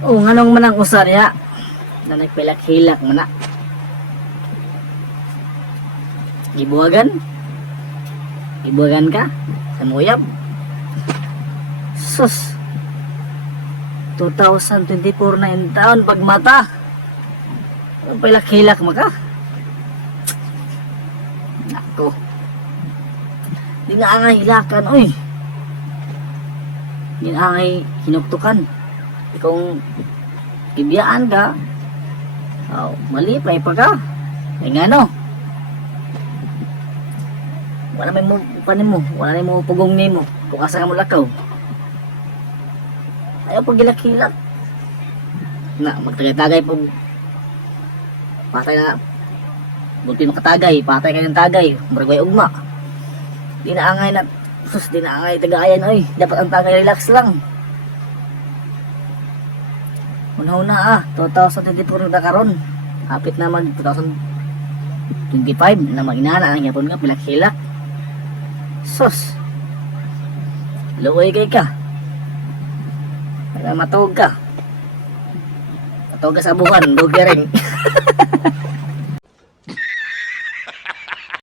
O nganong manang usarya na nagpilak-hilak man na. Ibuwagan? Ibuwagan ka? Sa nguyab? Sus! 2024 na yung taon pagmata. Pilak-hilak mo ka? Nako. Di na angay hilakan, oy. Di na angay hinuktukan. Kung kibiyaan ka, oh, malipay pa ka. Ay nga no. Wala may mo panin mo, wala may mo pugong nimo. Kung asa ka mo lakaw. Ayaw pag gilak-hilak. Na, magtagay-tagay pag patay na. Buti makatagay, patay ka ng tagay. Maragway ugma. Di na angay na, sus, di na angay tagayan, oy. Dapat ang tagay relax lang. Una-una 2024 na karon. Hapit na mag 2025 na mag-inana ang yapon nga pilak-hilak. Sus. Luoy kay ka. Para matog ka. Matog ka sa buwan, lugi rin.